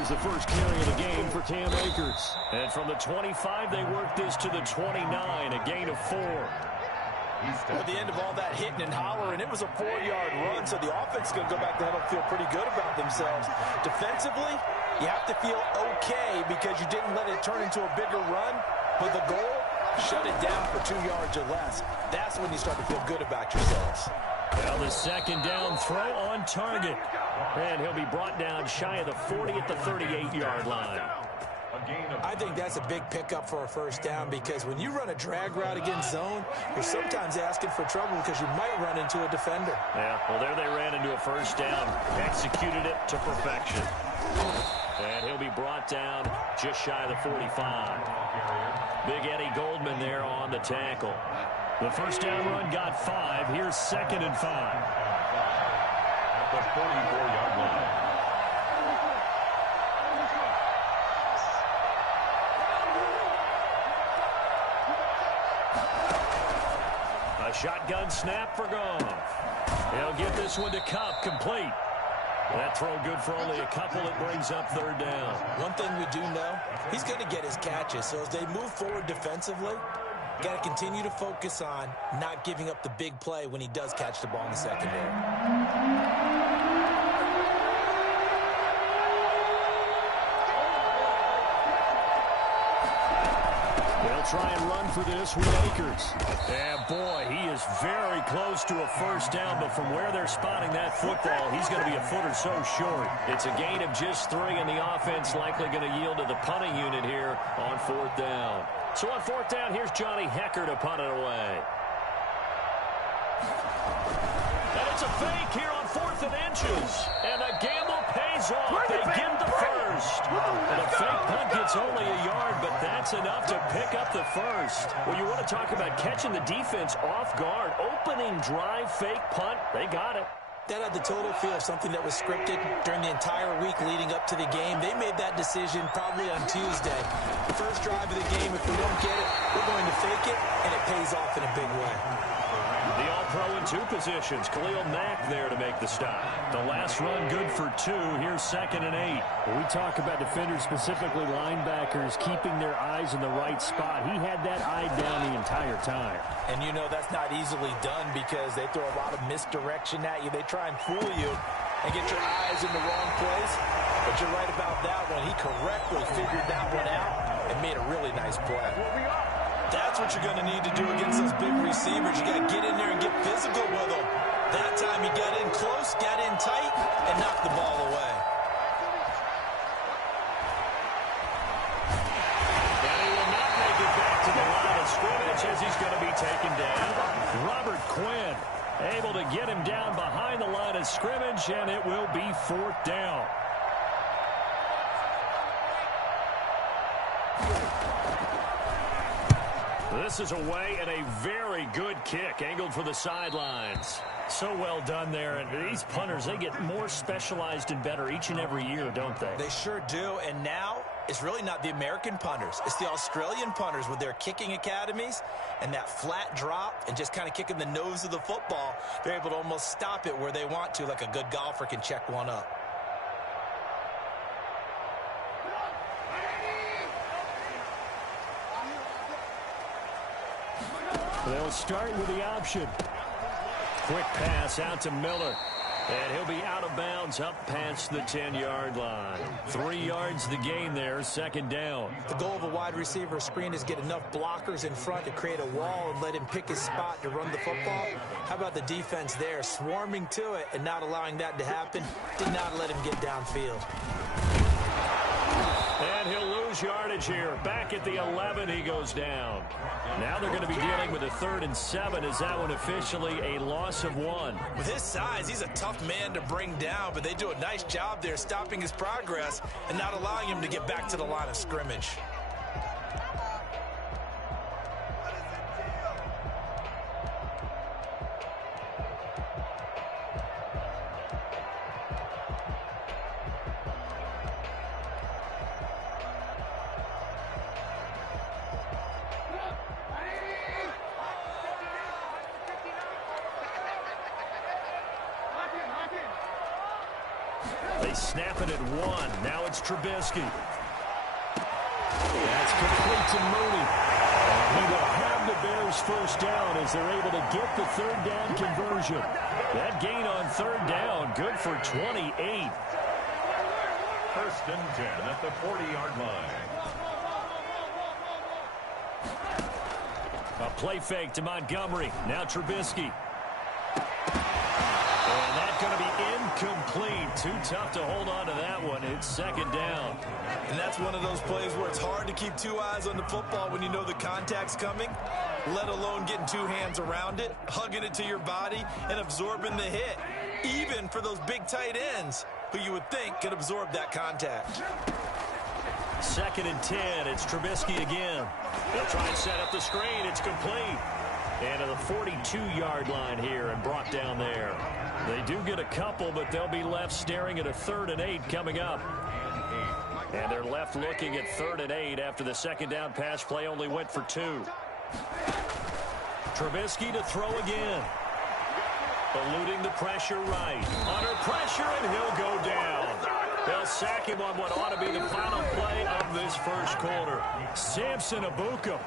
Here's the first carry of the game for Cam Akers. And from the 25, they work this to the 29, a gain of 4. At the end of all that hitting and hollering, it was a 4-yard run, so the offense is going to go back to huddle and feel pretty good about themselves. Defensively, you have to feel okay because you didn't let it turn into a bigger run, but the goal, shut it down for 2 yards or less. That's when you start to feel good about yourselves. Well, the second down throw on target. And he'll be brought down shy of the 40 at the 38-yard line. I think that's a big pickup for a first down because when you run a drag route against zone, you're sometimes asking for trouble because you might run into a defender. Yeah, well, there they ran into a first down. Executed it to perfection. And he'll be brought down just shy of the 45. Big Eddie Goldman there on the tackle. The first down run got 5. Here's 2nd and 5. At the 44-yard line. A shotgun snap for Goff. He'll get this one to Kupp, complete. That throw good for only a couple. It brings up 3rd down. One thing we do know, he's going to get his catches. So as they move forward defensively, got to continue to focus on not giving up the big play when he does catch the ball in the secondary. They'll try and run for this with Akers. And boy, he is very close to a first down, but from where they're spotting that football, he's going to be a foot or so short. It's a gain of just 3, and the offense likely going to yield to the punting unit here on 4th down. So on 4th down, here's Johnny Hekker to punt it away. And it's a fake here on 4th and inches. And the gamble pays off. They get the first. And a fake punt gets only a yard, but that's enough to pick up the first. Well, you want to talk about catching the defense off guard. Opening drive, fake punt. They got it. That had the total feel of something that was scripted during the entire week leading up to the game. They made that decision probably on Tuesday. The first drive of the game, if we don't get it, we're going to fake it, and it pays off in a big way. The All-Pro in 2 positions. Khalil Mack there to make the stop. The last run good for 2. Here's 2nd and 8. When we talk about defenders, specifically linebackers, keeping their eyes in the right spot, he had that eye down the entire time. And you know that's not easily done because they throw a lot of misdirection at you. They try and fool you and get your eyes in the wrong place. But you're right about that one. He correctly figured that one out and made a really nice play. That's what you're going to need to do against those big receivers. You got to get in there and get physical with them. That time he got in close, got in tight, and knocked the ball away. And he will not make it back to the line of scrimmage as he's going to be taken down. Robert Quinn able to get him down behind the line of scrimmage, and it will be 4th down. This is away and a very good kick angled for the sidelines. So well done there. And these punters, they get more specialized and better each and every year, don't they? They sure do. And now it's really not the American punters. It's the Australian punters with their kicking academies and that flat drop and just kind of kicking the nose of the football. They're able to almost stop it where they want to, like a good golfer can check one up. They'll start with the option. Quick pass out to Miller. And he'll be out of bounds up past the 10-yard line. 3 yards the gain there, 2nd down. The goal of a wide receiver screen is get enough blockers in front to create a wall and let him pick his spot to run the football. How about the defense there, swarming to it and not allowing that to happen? Did not let him get downfield. And he'll lose yardage here. Back at the 11, he goes down. Now they're going to be dealing with a 3rd and 7. Is that one officially a loss of 1? With his size, he's a tough man to bring down, but they do a nice job there stopping his progress and not allowing him to get back to the line of scrimmage. They snap it at 1. Now it's Trubisky. That's complete to Mooney. He will have the Bears first down as they're able to get the third down conversion. That gain on third down, good for 28. First and 10 at the 40-yard line. A play fake to Montgomery. Now Trubisky. And that's going to be incomplete. Too tough to hold on to that one. It's second down. And that's one of those plays where it's hard to keep two eyes on the football when you know the contact's coming, let alone getting two hands around it, hugging it to your body, and absorbing the hit, even for those big tight ends who you would think could absorb that contact. Second and 10. It's Trubisky again. They'll try and set up the screen. It's complete. And to the 42-yard line here and brought down there. They do get a couple, but they'll be left staring at a 3rd and 8 coming up. And they're left looking at 3rd and 8 after the second down pass play only went for 2. Trubisky to throw again. Eluding the pressure right. Under pressure, and he'll go down. They'll sack him on what ought to be the final play of this first quarter. Samson Ebukam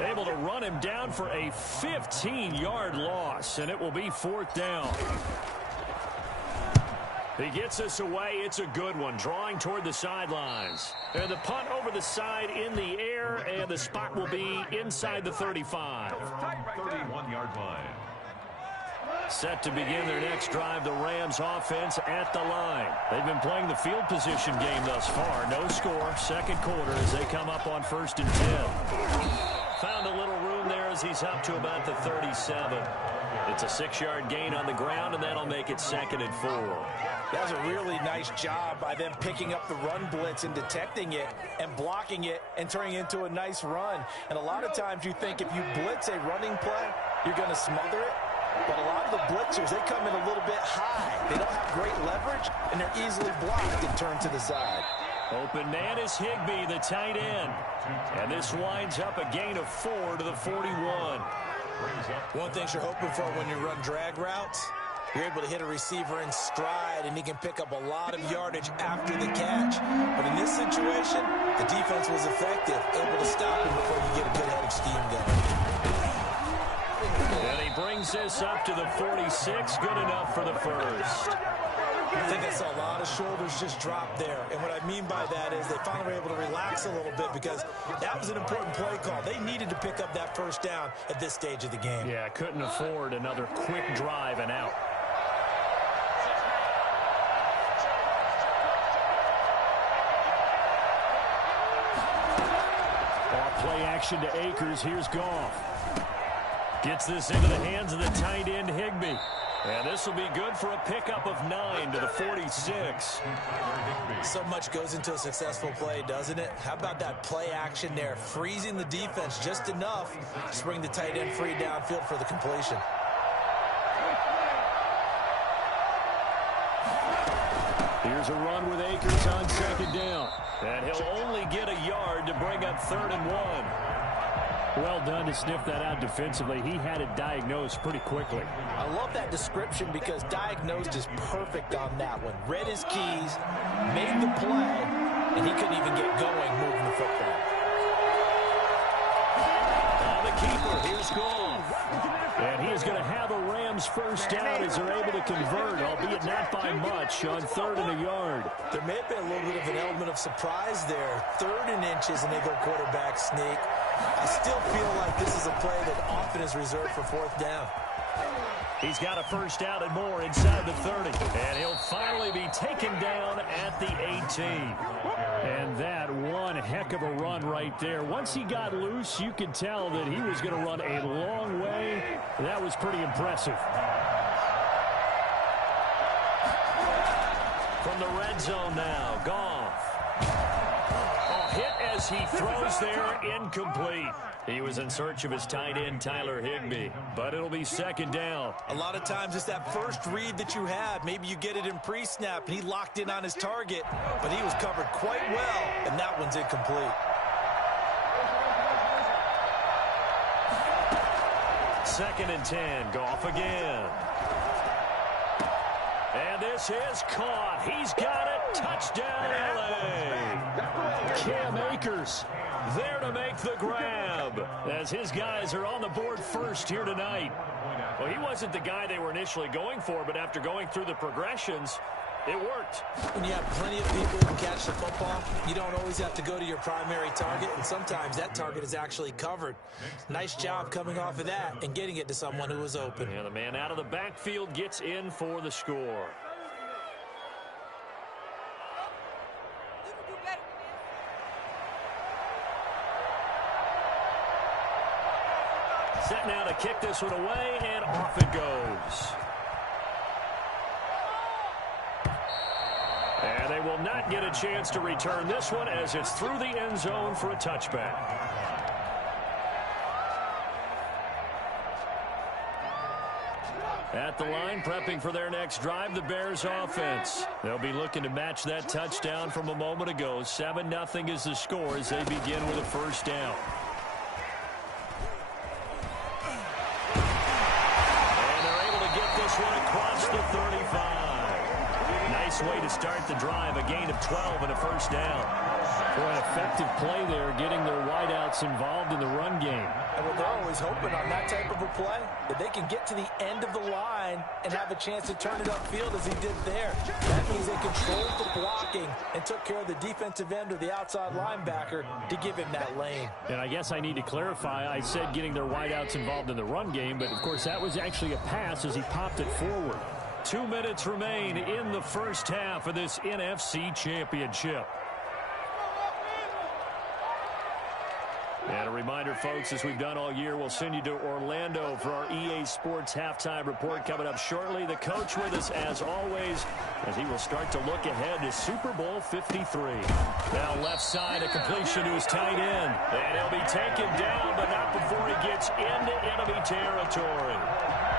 able to run him down for a 15-yard loss, and it will be 4th down. He gets us away. It's a good one, drawing toward the sidelines. And the punt over the side in the air, and the spot will be inside the 35. 31-yard line. Set to begin their next drive, the Rams offense at the line. They've been playing the field position game thus far. No score, second quarter as they come up on 1st and 10. Found a little room there as he's up to about the 37. It's a 6-yard gain on the ground, and that'll make it 2nd and 4. That was a really nice job by them picking up the run blitz and detecting it and blocking it and turning it into a nice run. And a lot of times you think if you blitz a running play, you're going to smother it. But a lot of the blitzers, they come in a little bit high. They don't have great leverage, and they're easily blocked and turned to the side. Open man is Higbee, the tight end. And this winds up a gain of 4 to the 41. One thing you're hoping for when you run drag routes, you're able to hit a receiver in stride, and he can pick up a lot of yardage after the catch. But in this situation, the defense was effective, able to stop him before you get a good head of steam going. And he brings this up to the 46. Good enough for the first. I think I saw a lot of shoulders just drop there. And what I mean by that is they finally were able to relax a little bit because that was an important play call. They needed to pick up that first down at this stage of the game. Yeah, couldn't afford another quick drive and out. Play action to Akers. Here's Goff. Gets this into the hands of the tight end, Higbee. And this will be good for a pickup of 9 to the 46. So much goes into a successful play, doesn't it? How about that play action there? Freezing the defense just enough to bring the tight end free downfield for the completion. Here's a run with Akers on second down. And he'll only get a yard to bring up 3rd and 1. Well done to sniff that out defensively. He had it diagnosed pretty quickly. I love that description because diagnosed is perfect on that one. Read his keys, made the play, and he couldn't even get going moving the football. On the keeper, here's Goff. And he is going to have a Rams first down as they're able to convert, albeit not by much, on 3rd and a yard. There may have been a little bit of an element of surprise there. 3rd and inches, and they go quarterback sneak. I still feel like this is a play that often is reserved for 4th down. He's got a first down and more inside the 30. And he'll finally be taken down at the 18. And that one heck of a run right there. Once he got loose, you could tell that he was going to run a long way. That was pretty impressive. From the red zone now, Goff. A hit as he throws there, incomplete. He was in search of his tight end, Tyler Higbee, but it'll be 2nd down. A lot of times it's that first read that you have. Maybe you get it in pre-snap, and he locked in on his target, but he was covered quite well, and that one's incomplete. 2nd and 10, Goff again. And this is caught. He's got it. Touchdown, LA. Cam Akers there to make the grab as his guys are on the board first here tonight. Well, he wasn't the guy they were initially going for, but after going through the progressions, it worked. When you have plenty of people who can catch the football, you don't always have to go to your primary target, and sometimes that target is actually covered. Nice job coming off of that and getting it to someone who was open. And the man out of the backfield gets in for the score. Set now to kick this one away, and off it goes. And they will not get a chance to return this one as it's through the end zone for a touchback. At the line, prepping for their next drive, the Bears offense. They'll be looking to match that touchdown from a moment ago. 7-0 is the score as they begin with a first down. Across the 35. Nice way to start the drive. A gain of 12 and a first down. For an effective play there, getting their wideouts involved in the run game. And what they're always hoping on that type of a play, that they can get to the end of the line and have a chance to turn it upfield as he did there. That means they controlled the blocking and took care of the defensive end or the outside linebacker to give him that lane. And I guess I need to clarify, I said getting their wideouts involved in the run game, but of course that was actually a pass as he popped it forward. 2 minutes remain in the first half of this NFC Championship. And a reminder, folks, as we've done all year, we'll send you to Orlando for our EA Sports Halftime Report coming up shortly. The coach with us, as always, as he will start to look ahead to Super Bowl 53. Now left side, a completion to his tight end. And he'll be taken down, but not before he gets into enemy territory.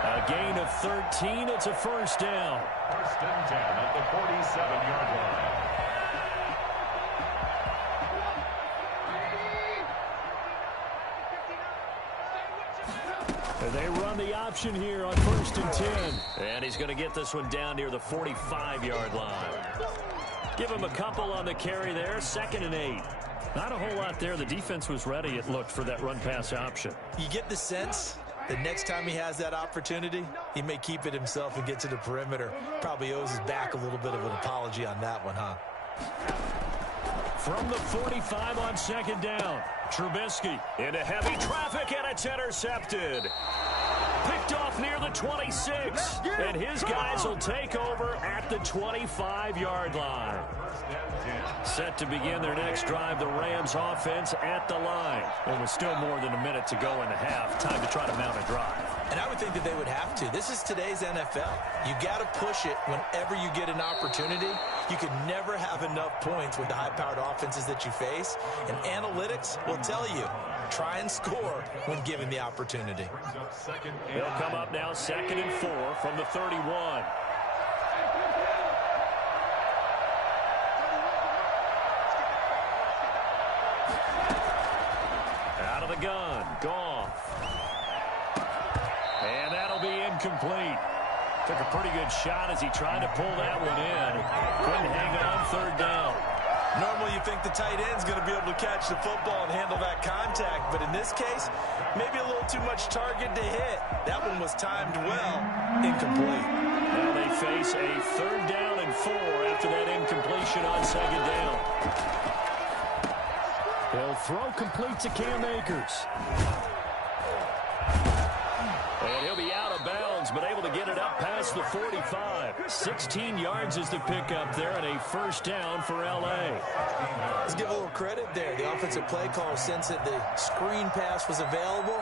A gain of 13. It's a first down. First and 10 at the 47-yard line. They run the option here on first and 10. And he's going to get this one down near the 45-yard line. Give him a couple on the carry there. 2nd and 8. Not a whole lot there. The defense was ready, it looked, for that run-pass option. You get the sense that next time he has that opportunity, he may keep it himself and get to the perimeter. Probably owes his back a little bit of an apology on that one, huh? From the 45 on 2nd down. Trubisky into heavy traffic, and it's intercepted. Picked off near the 26. And his guys will take over at the 25-yard line. Set to begin their next drive, the Rams offense at the line. And with still more than a minute to go in the half, time to try to mount a drive. And I would think that they would have to. This is today's NFL. You got to push it whenever you get an opportunity. You can never have enough points with the high-powered offenses that you face. And analytics will tell you, try and score when given the opportunity. They'll come up now 2nd and 4 from the 31. Out of the gun, Goff. And that'll be incomplete. Took a pretty good shot as he tried to pull that one in. Couldn't hang on 3rd down. Normally you think the tight end's going to be able to catch the football and handle that contact, but in this case, maybe a little too much target to hit. That one was timed well. Incomplete. Now they face a 3rd down and 4 after that incompletion on 2nd down. They'll throw complete to Cam Akers. And he'll be out of bounds, but able to get it up past the 45. 16 yards is the pickup there, and a first down for L.A. Let's give a little credit there. The offensive play caller sensed that the screen pass was available.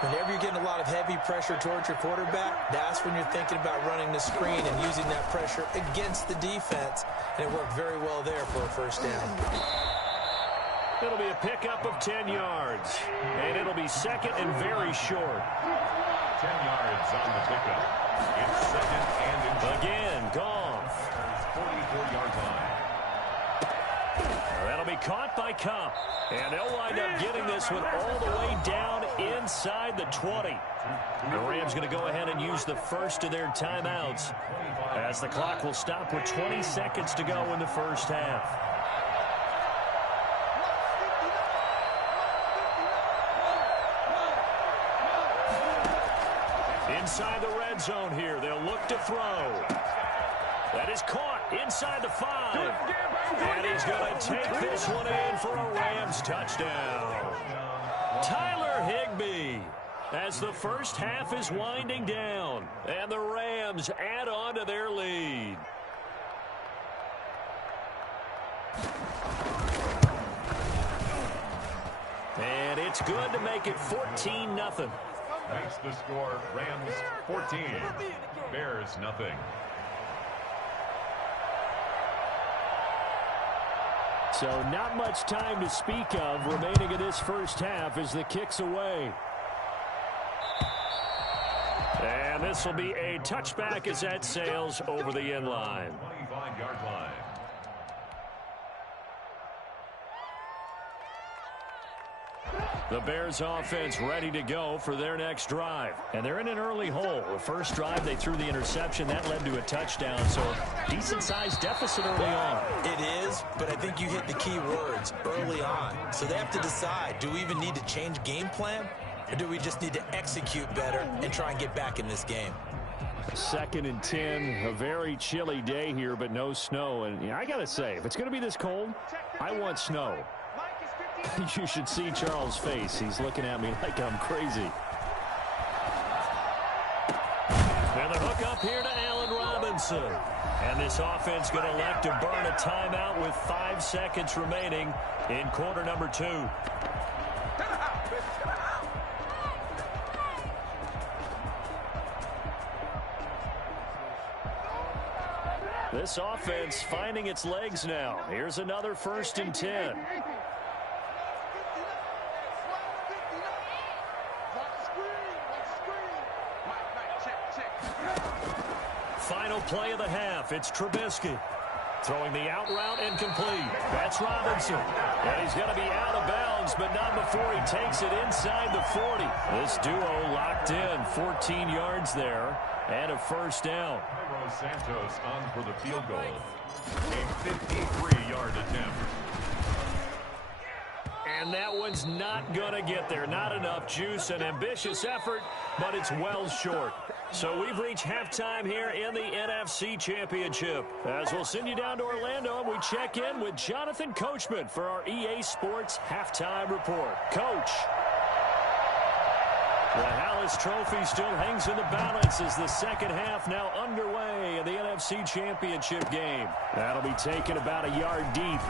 Whenever you're getting a lot of heavy pressure towards your quarterback, that's when you're thinking about running the screen and using that pressure against the defense. And it worked very well there for a first down. It'll be a pickup of 10 yards, and it'll be 2nd and very short. 10 yards on the pickup. It's 2nd and again, Goff. 44-yard line. That'll be caught by Kupp. And they'll wind up getting this one all the way down inside the 20. The Rams going to go ahead and use the first of their timeouts as the clock will stop with 20 seconds to go in the first half. Inside the red zone here, they'll look to throw. That is caught inside the 5. And he's going to take this one in for a Rams touchdown. Tyler Higbee, as the first half is winding down, and the Rams add on to their lead. And it's good to make it 14-0. Makes the score Rams 14, Bears nothing. So not much time to speak of remaining in this first half as the kick's away. And this will be a touchback as that sails over the end line. 25-yard line. The Bears offense ready to go for their next drive. And they're in an early hole. The first drive, they threw the interception. That led to a touchdown. So decent-sized deficit early on. It is, but I think you hit the key words, early on. So they have to decide, do we even need to change game plan? Or do we just need to execute better and try and get back in this game? 2nd and 10, a very chilly day here, but no snow. And I got to say, if it's going to be this cold, I want snow. You should see Charles' face. He's looking at me like I'm crazy. And the hook up here to Allen Robinson. And this offense going to elect to burn a timeout with 5 seconds remaining in quarter number 2. This offense finding its legs now. Here's another 1st and 10. Final play of the half. It's Trubisky throwing the out route incomplete. That's Robinson. And he's going to be out of bounds, but not before he takes it inside the 40. This duo locked in. 14 yards there and a first down. Santos on for the field goal. A 53-yard attempt. And that one's not going to get there. Not enough juice. An ambitious effort, but it's well short. So we've reached halftime here in the NFC Championship. As we'll send you down to Orlando, and we check in with Jonathan Coachman for our EA Sports Halftime Report. Coach. The Hallis Trophy still hangs in the balance as the second half now underway in the NFC Championship game. That'll be taken about a yard deep.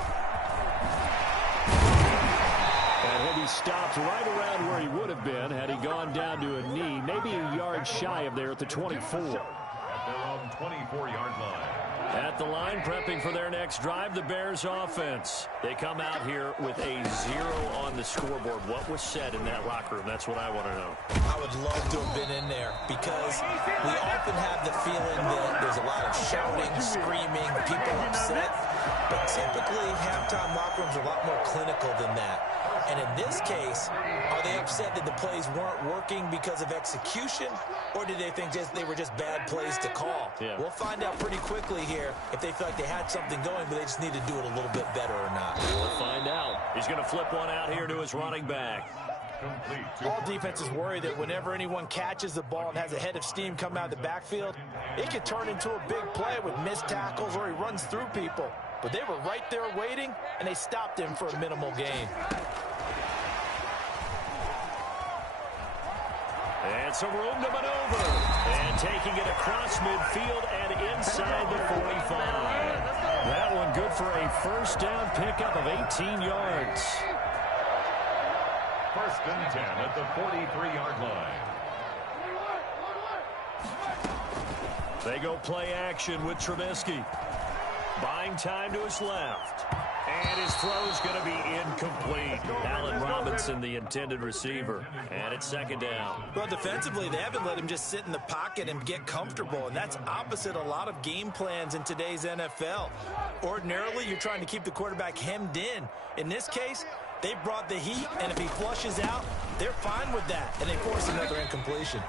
And he'll be stopped right around where he would have been had he gone down to a knee, maybe a yard shy of there at the 24. At their own 24-yard line. At the line, prepping for their next drive, the Bears offense. They come out here with a 0 on the scoreboard. What was said in that locker room? That's what I want to know. I would love to have been in there because we often have the feeling that there's a lot of shouting, screaming, people upset. But typically, halftime locker rooms are a lot more clinical than that. And in this case, are they upset that the plays weren't working because of execution, or did they think they were just bad plays to call? Yeah. We'll find out pretty quickly here if they feel like they had something going, but they just need to do it a little bit better or not. We'll find out. He's going to flip one out here to his running back. All defenses worry that whenever anyone catches the ball and has a head of steam come out of the backfield, it could turn into a big play with missed tackles or he runs through people. But they were right there waiting, and they stopped him for a minimal gain. And some room to maneuver. And taking it across midfield and inside the 45. That one good for a first down pickup of 18 yards. 1st and 10 at the 43-yard line. They go play action with Trubisky. Buying time to his left. And his throw is going to be incomplete. Allen Robinson, the intended receiver. And it's second down. Well, defensively, they haven't let him just sit in the pocket and get comfortable, and that's opposite a lot of game plans in today's NFL. Ordinarily, you're trying to keep the quarterback hemmed in. In this case, they brought the heat, and if he flushes out, they're fine with that, and they force another incompletion.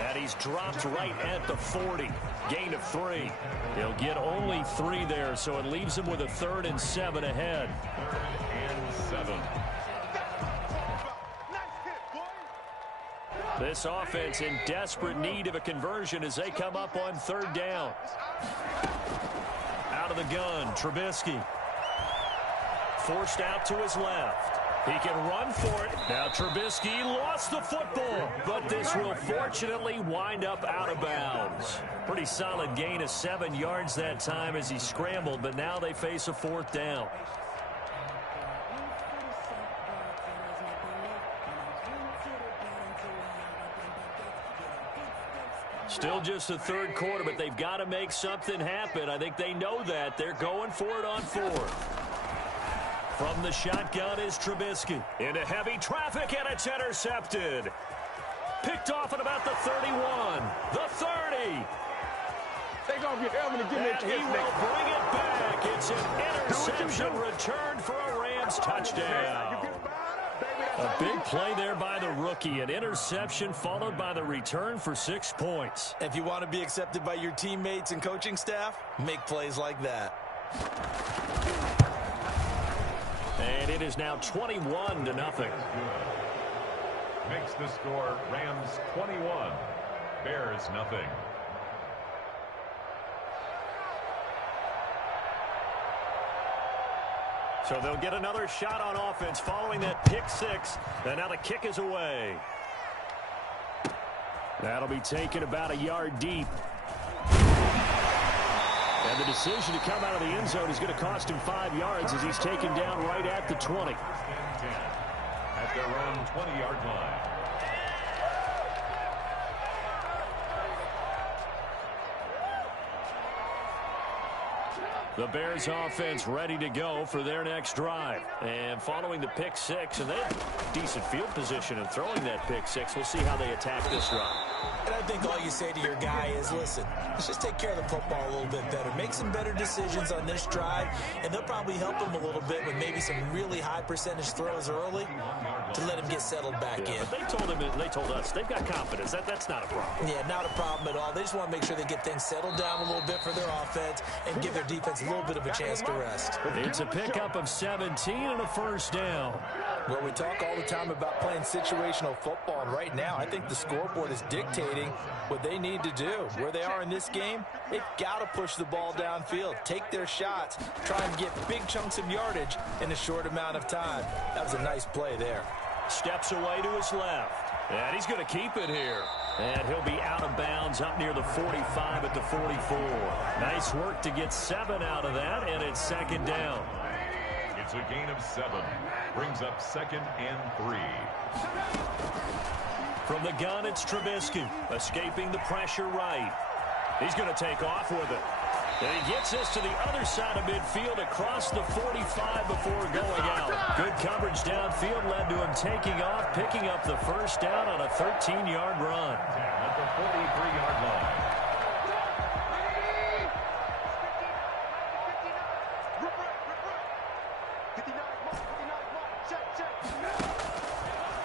And he's dropped right at the 40. Gain of 3. He'll get only 3 there, so it leaves him with a 3rd and 7 ahead. 3rd and 7. This offense in desperate need of a conversion as they come up on 3rd down. Out of the gun, Trubisky. Forced out to his left. He can run for it. Now Trubisky lost the football, but this will fortunately wind up out of bounds. Pretty solid gain of 7 yards that time as he scrambled, but now they face a 4th down. Still just the 3rd quarter, but they've got to make something happen. I think they know that. They're going for it on 4th. From the shotgun is Trubisky. Into heavy traffic, and it's intercepted. Picked off at about the 31. The 30. Take off your helmet and give me a kiss. He will bring it back. It's an interception returned for a Rams touchdown. A big play there by the rookie. An interception followed by the return for 6 points. If you want to be accepted by your teammates and coaching staff, make plays like that. And it is now 21-0. Makes the score Rams 21, Bears nothing. So they'll get another shot on offense following that pick 6. And now the kick is away. That'll be taken about a yard deep. And the decision to come out of the end zone is going to cost him 5 yards as he's taken down right at the 20. At their own 20-yard line. The Bears offense ready to go for their next drive. And following the pick 6, and they have decent field position in throwing that pick 6. We'll see how they attack this drive. And I think all you say to your guy is, listen, let's just take care of the football a little bit better. Make some better decisions on this drive, and they'll probably help him a little bit with maybe some really high percentage throws early to let him get settled back in. But they told him, they told us, they've got confidence. That's not a problem. Yeah, not a problem at all. They just want to make sure they get things settled down a little bit for their offense and give their defense a little bit of a chance to rest. It's a pickup of 17 and a 1st down. Well, we talk all the time about playing situational football, and right now I think the scoreboard is dictating what they need to do. Where they are in this game, they've got to push the ball downfield, take their shots, try and get big chunks of yardage in a short amount of time. That was a nice play there. Steps away to his left. And he's going to keep it here. And he'll be out of bounds up near the 45 at the 44. Nice work to get 7 out of that, and it's 2nd down. It's a gain of 7. Brings up 2nd and 3. From the gun, it's Trubisky, escaping the pressure right. He's going to take off with it. And he gets this to the other side of midfield across the 45 before going out. Good coverage downfield led to him taking off, picking up the 1st down on a 13-yard run. At the 43-yard line.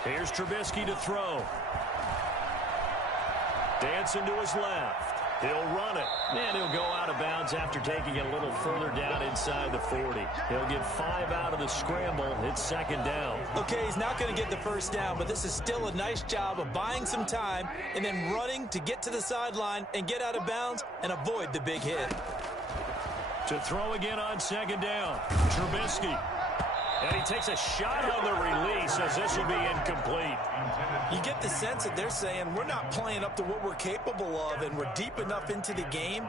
Here's Trubisky to throw. Dancing to his left. He'll run it, and he'll go out of bounds after taking it a little further down inside the 40. He'll get 5 out of the scramble. It's 2nd down. Okay, he's not going to get the 1st down, but this is still a nice job of buying some time and then running to get to the sideline and get out of bounds and avoid the big hit. To throw again on 2nd down, Trubisky. And he takes a shot on the release as this will be incomplete. You get the sense that they're saying we're not playing up to what we're capable of, and we're deep enough into the game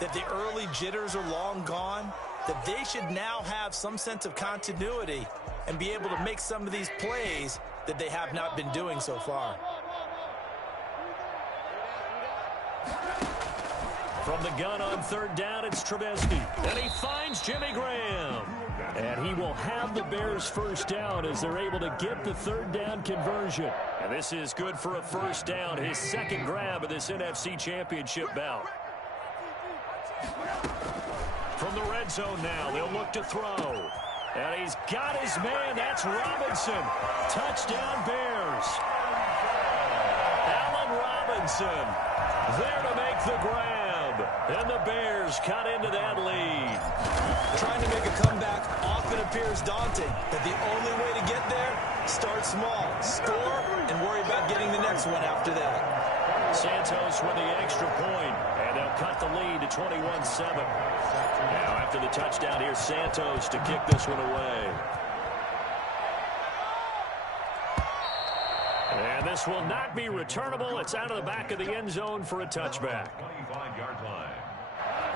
that the early jitters are long gone, that they should now have some sense of continuity and be able to make some of these plays that they have not been doing so far. From the gun on third down, it's Trubisky. And he finds Jimmy Graham. And he will have the Bears first down as they're able to get the third down conversion. And this is good for a first down, his second grab of this NFC Championship bout. From the red zone now, they'll look to throw. And he's got his man. That's Robinson. Touchdown, Bears. Allen Robinson there to make the grab. And the Bears cut into that lead. Trying to make a comeback often appears daunting, but the only way to get there, start small, score, and worry about getting the next one after that. Santos with the extra point, and they'll cut the lead to 21-7. Now after the touchdown, here's Santos to kick this one away. And this will not be returnable. It's out of the back of the end zone for a touchback. 25-yard line.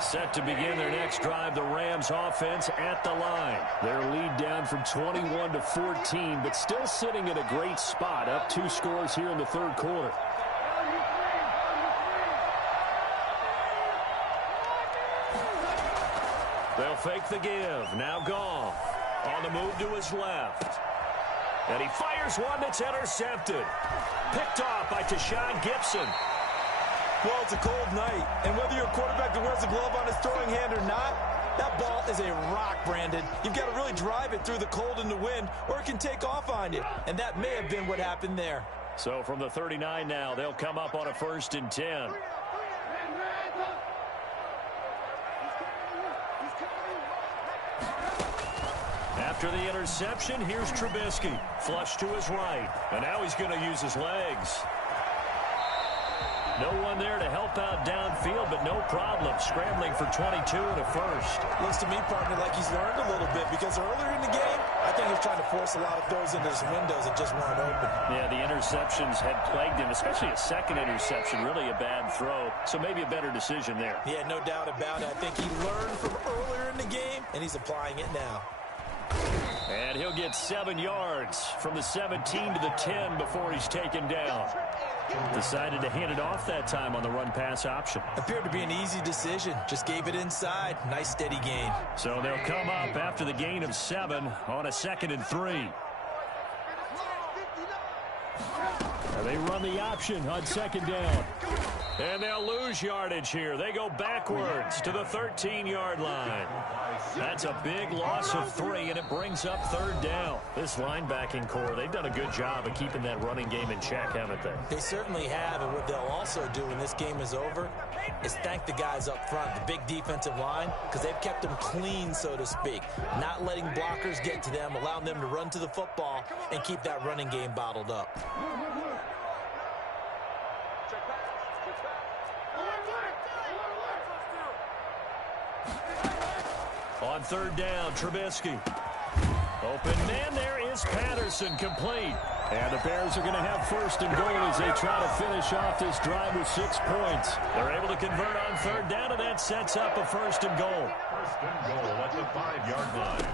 Set to begin their next drive, the Rams offense at the line. Their lead down from 21 to 14, but still sitting at a great spot, up 2 scores here in the third quarter. They'll fake the give. Now Goff on the move to his left. And he fires one that's intercepted. Picked off by Tashawn Gibson. Well, it's a cold night, and whether you're a quarterback that wears a glove on his throwing hand or not, that ball is a rock, Brandon. You've got to really drive it through the cold and the wind, or it can take off on you. And that may have been what happened there. So from the 39 now, they'll come up on a 1st and 10. After the interception, here's Trubisky. Flush to his right. And now he's going to use his legs. No one there to help out downfield, but no problem. Scrambling for 22 and a first. Looks to me, partner, like he's learned a little bit, because earlier in the game, I think he was trying to force a lot of throws into some windows that just weren't open. Yeah, the interceptions had plagued him, especially a second interception. Really a bad throw, so maybe a better decision there. Yeah, no doubt about it. I think he learned from earlier in the game, and he's applying it now. And he'll get 7 yards from the 17 to the 10 before he's taken down. Decided to hand it off that time on the run-pass option. Appeared to be an easy decision. Just gave it inside. Nice, steady gain. So they'll come up after the gain of 7 on a 2nd and 3. And they run the option on 2nd down. And they'll lose yardage here. They go backwards to the 13-yard line. That's a big loss of 3, and it brings up 3rd down. This linebacking core, they've done a good job of keeping that running game in check, haven't they? They certainly have, and what they'll also do when this game is over is thank the guys up front, the big defensive line, because they've kept them clean, so to speak. Not letting blockers get to them, allowing them to run to the football and keep that running game bottled up. On 3rd down, Trubisky. Open man, there is Patterson, complete. And the Bears are going to have 1st and goal as they try to finish off this drive with 6 points. They're able to convert on 3rd down, and that sets up a 1st and goal. 1st and goal at the 5-yard line.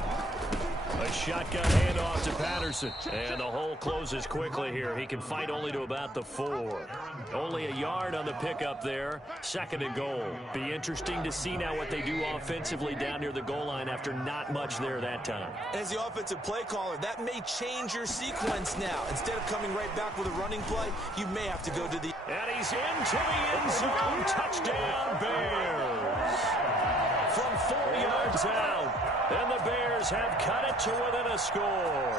A shotgun handoff to Patterson. And the hole closes quickly here. He can fight only to about the 4. Only a yard on the pickup there. 2nd and goal. Be interesting to see now what they do offensively down near the goal line after not much there that time. As the offensive play caller, that may change your sequence now. Instead of coming right back with a running play, you may have to go to the... And he's into the end zone. Touchdown, Bears. From 4 yards out. And the Bears have cut it to within a score.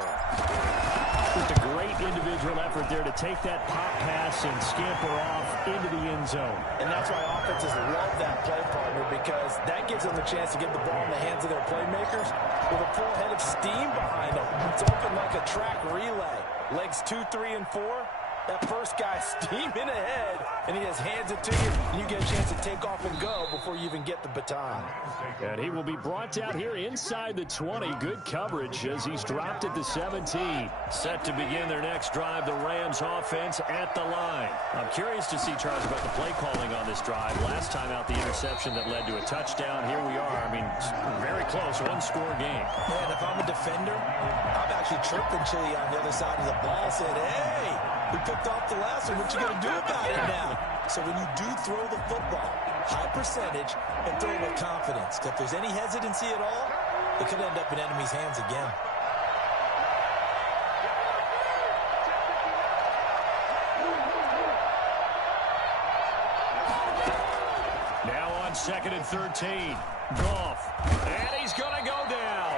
Just a great individual effort there to take that pop pass and scamper off into the end zone. And that's why offenses love that play, partner, because that gives them a chance to get the ball in the hands of their playmakers with a full head of steam behind them. It's open like a track relay. Legs 2, 3, and 4. That first guy steaming ahead, and he just hands it to you, and you get a chance to take off and go before you even get the baton. And he will be brought down here inside the 20. Good coverage as he's dropped at the 17. Set to begin their next drive, the Rams offense at the line. I'm curious to see, Charles, about the play calling on this drive. Last time out, the interception that led to a touchdown. Here we are. I mean, very close, 1-score game. Man, if I'm a defender, I'm actually chirping Chili on the other side of the ball, saying, hey, we picked off the last one. What you going to do about it now? So when you do throw the football, high percentage and throw with confidence. If there's any hesitancy at all, it could end up in enemy's hands again. Now on 2nd and 13. Goff. And he's going to go down.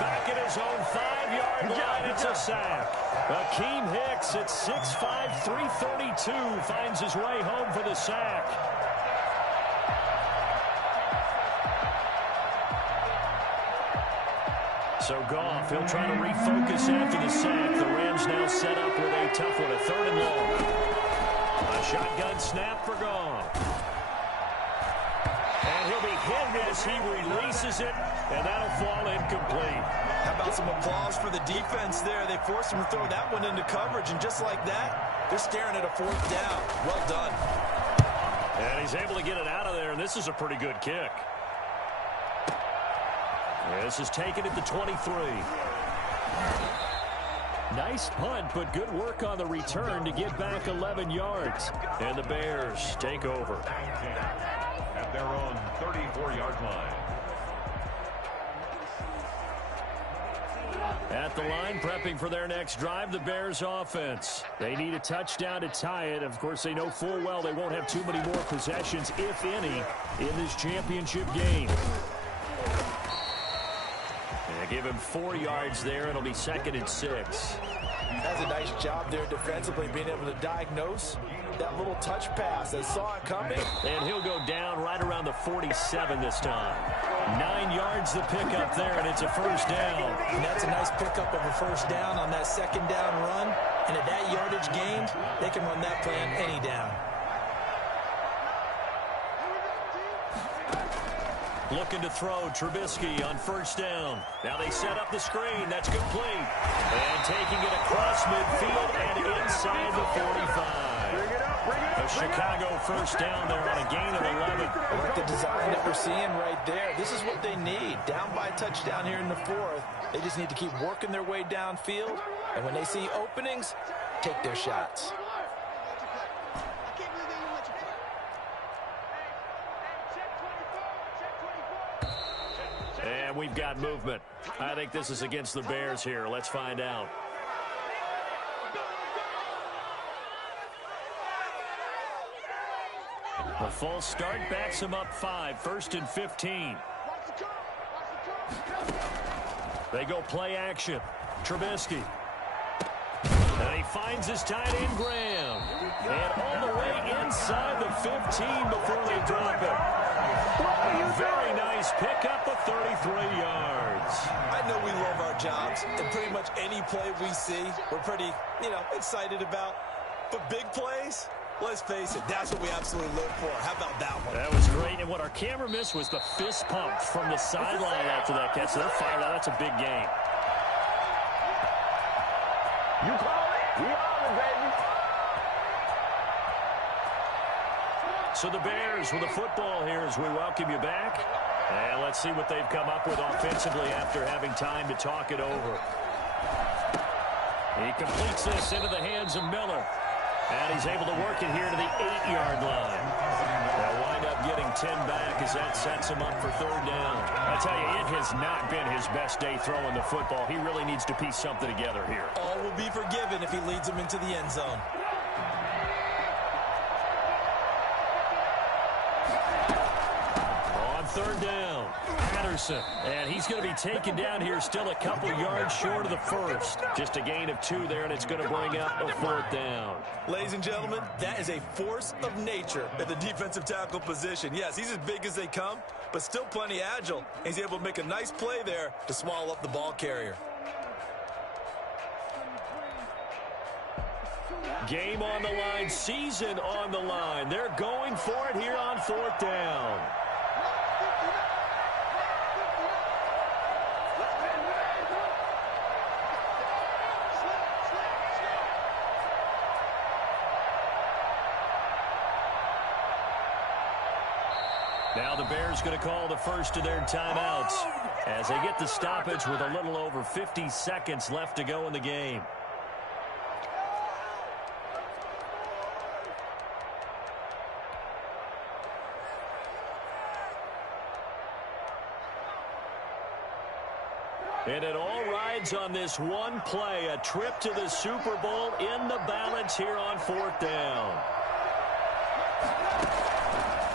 Back at his own 5-yard line. It's a sack. Akeem Hicks at 6'5", 332 finds his way home for the sack. So Goff, he'll try to refocus after the sack. The Rams now set up with a tough one, a 3rd and long. A shotgun snap for Goff. And he'll be hit as he releases it, and that'll fall incomplete. How about some applause for the defense there? They forced him to throw that one into coverage, and just like that, they're staring at a 4th down. Well done. And he's able to get it out of there, and this is a pretty good kick. This is taken at the 23. Nice punt, but good work on the return to get back 11 yards. And the Bears take over. At their own 34-yard line. At the line, prepping for their next drive, the Bears offense. They need a touchdown to tie it. Of course, they know full well they won't have too many more possessions, if any, in this championship game. And give him 4 yards there. It'll be 2nd and 6. That's a nice job there defensively, being able to diagnose that little touch pass. They saw it coming. And he'll go down right around the 47 this time. 9 yards the pickup there, and it's a 1st down. And that's a nice pickup of a 1st down on that 2nd down run. And at that yardage gained, they can run that play on any down. Looking to throw, Trubisky on 1st down. Now they set up the screen. That's complete. And taking it across midfield and inside the 45. A Chicago 1st down there on a gain of 11. I like the design that we're seeing right there. This is what they need. Down by a touchdown here in the 4th. They just need to keep working their way downfield. And when they see openings, take their shots. And we've got movement. I think this is against the Bears here. Let's find out. The false start backs him up 5. 1st and 15. They go play action. Trubisky. And he finds his tight end, Graham. And all the way inside the 15 before they drop it. Very nice pickup of 33 yards. I know we love our jobs, and pretty much any play we see, we're pretty, excited about. But big plays, let's face it, that's what we absolutely live for. How about that one? That was great, and what our camera missed was the fist pump from the sideline after that catch. So they're fired out. That's a big game. You call it? We on it, baby. So the Bears with the football here as we welcome you back. And let's see what they've come up with offensively after having time to talk it over. He completes this into the hands of Miller. And he's able to work it here to the 8-yard line. They'll wind up getting 10 back as that sets him up for 3rd down. I tell you, it has not been his best day throwing the football. He really needs to piece something together here. All will be forgiven if he leads them into the end zone. On 3rd down, Patterson. And he's going to be taken down here still a couple yards short of the 1st. Just a gain of 2 there, and it's going to bring up a 4th down. Ladies and gentlemen, that is a force of nature at the defensive tackle position. Yes, he's as big as they come, but still plenty agile. He's able to make a nice play there to swallow up the ball carrier. Game on the line, season on the line. They're going for it here on 4th down. Now the Bears going to call the first of their timeouts as they get the stoppage with a little over 50 seconds left to go in the game. And it all rides on this one play, a trip to the Super Bowl in the balance here on 4th down.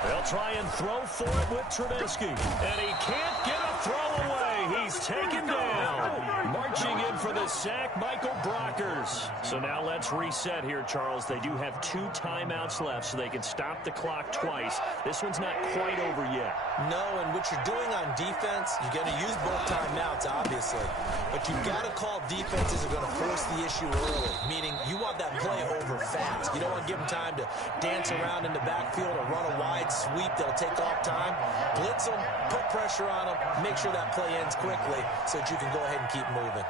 They'll try and throw for it with Trubisky. And he can't get a throw away. He's taken down. Marching in for the sack, Michael Brockers. So now let's reset here, Charles. They do have 2 timeouts left, so they can stop the clock twice. This one's not quite over yet. No, and what you're doing on defense, you're going to use both timeouts, obviously. But you've got to call defenses are going to force the issue early, meaning you want that play over fast. You don't want to give them time to dance around in the backfield or run a wide sweep that'll take off time. Blitz them, put pressure on them, make sure that play ends quickly so that you can go ahead and keep moving.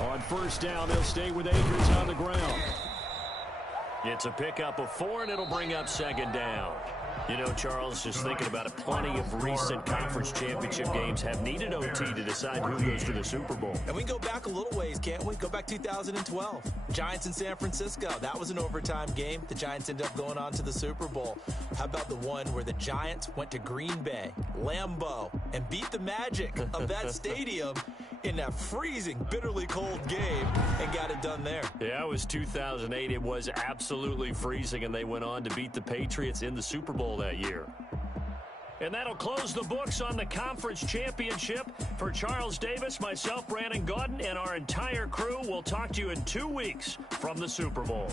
On 1st down, they'll stay with Akers on the ground. It's a pickup of 4, and it'll bring up 2nd down. You know, Charles, just thinking about it, plenty of recent conference championship games have needed OT to decide who goes to the Super Bowl. And we can go back a little ways, can't we? Go back 2012. Giants in San Francisco. That was an overtime game. The Giants ended up going on to the Super Bowl. How about the one where the Giants went to Green Bay, Lambeau, and beat the magic of that stadium in that freezing, bitterly cold game and got it done there? Yeah, it was 2008. It was absolutely freezing, and they went on to beat the Patriots in the Super Bowl that year. And that'll close the books on the conference championship. For Charles Davis, myself, Brandon Gaudin, and our entire crew, we'll talk to you in 2 weeks from the Super Bowl.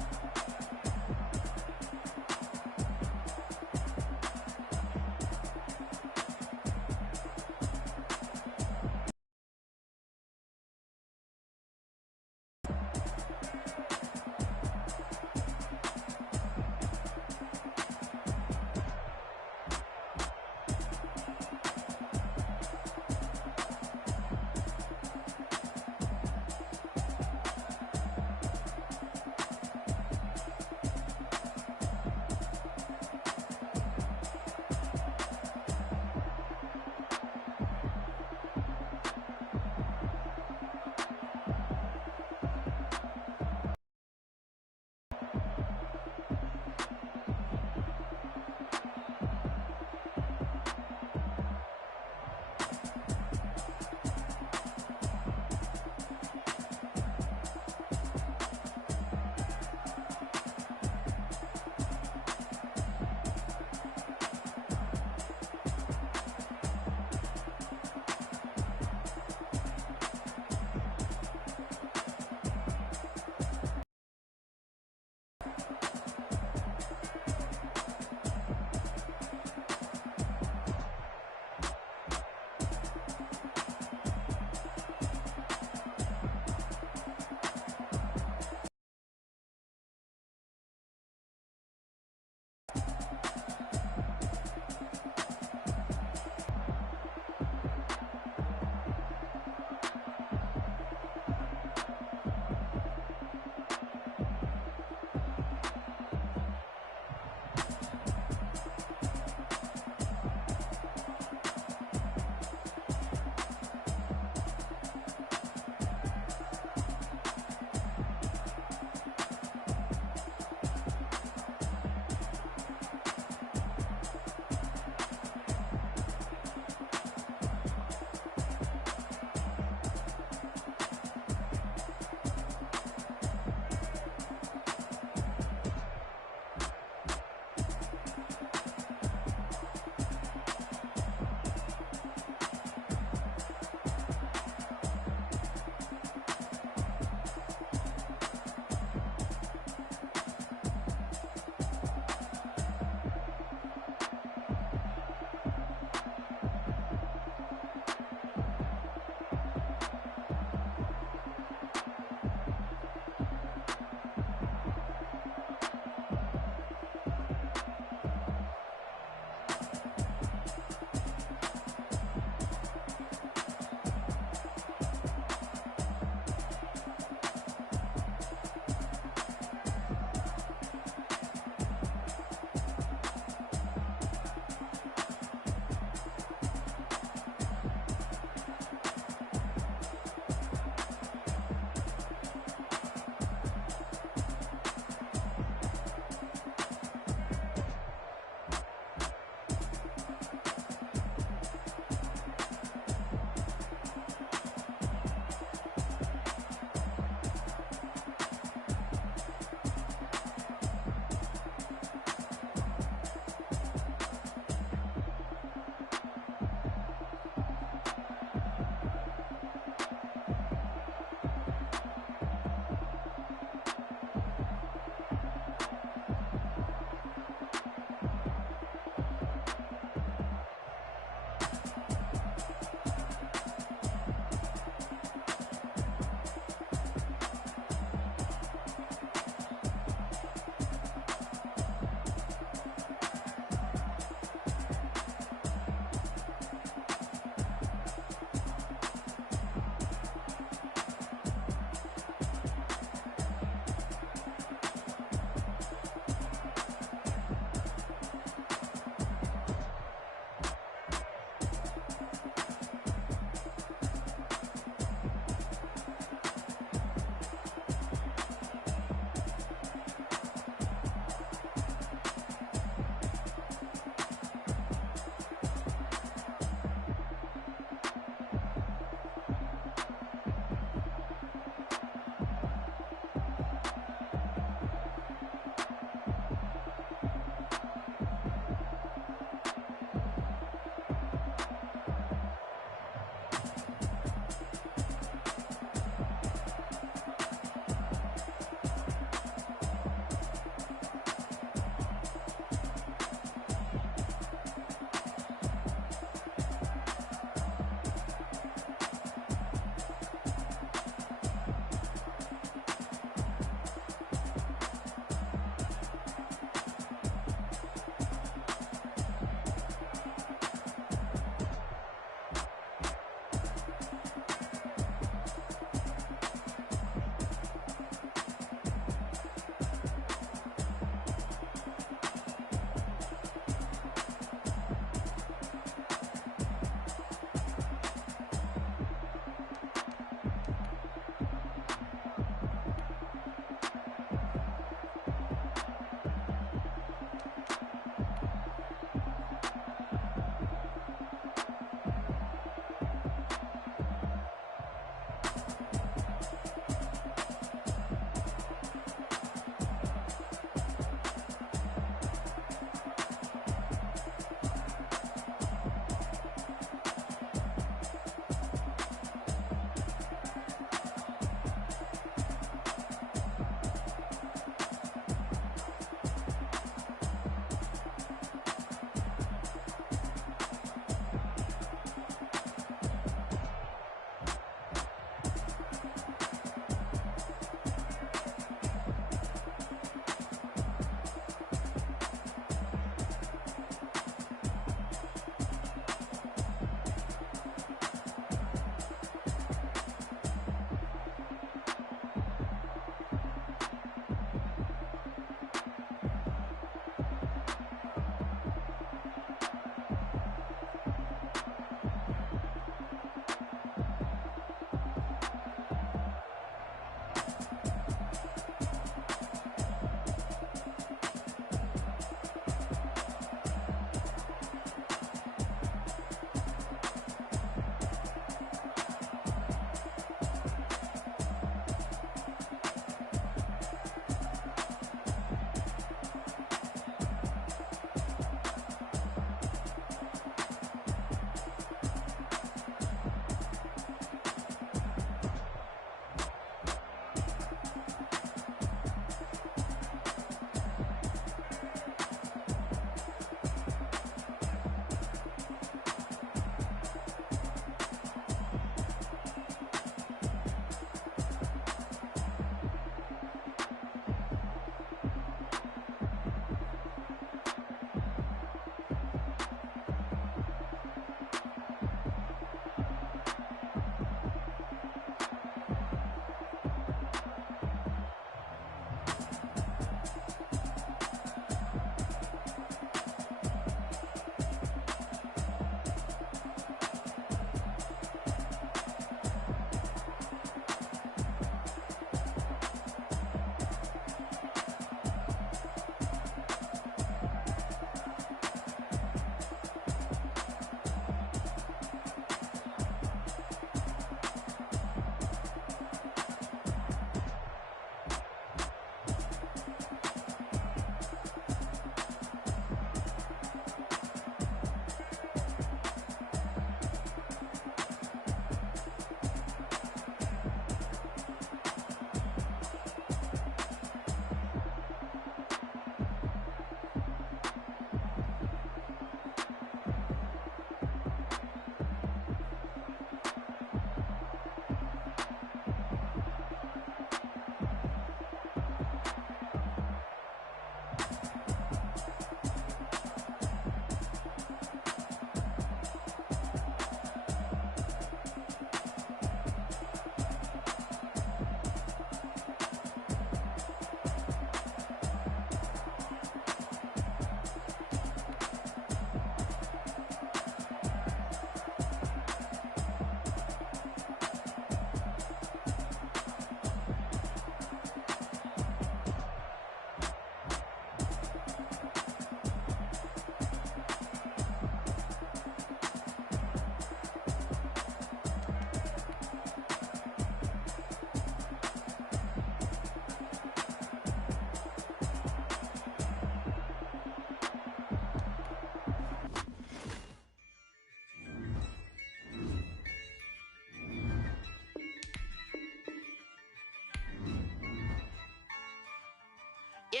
Yeah,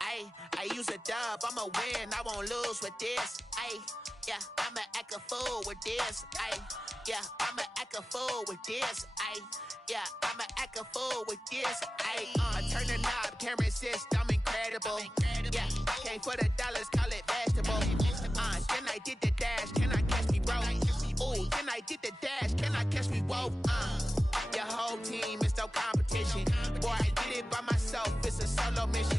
I use a dub, I'ma win, I won't lose with this. Yeah, I'ma act a fool with this. Yeah, I'ma act a fool with this. Yeah, I'ma act a fool with this. Turn the knob, can't resist, I'm incredible. Yeah, came for the dollars, call it vegetable. Then I did the dash, can I catch me, bro? Ooh, then I did the dash, can I catch me, whoa? Your whole team is no competition. Boy, I did it by myself, it's a solo mission.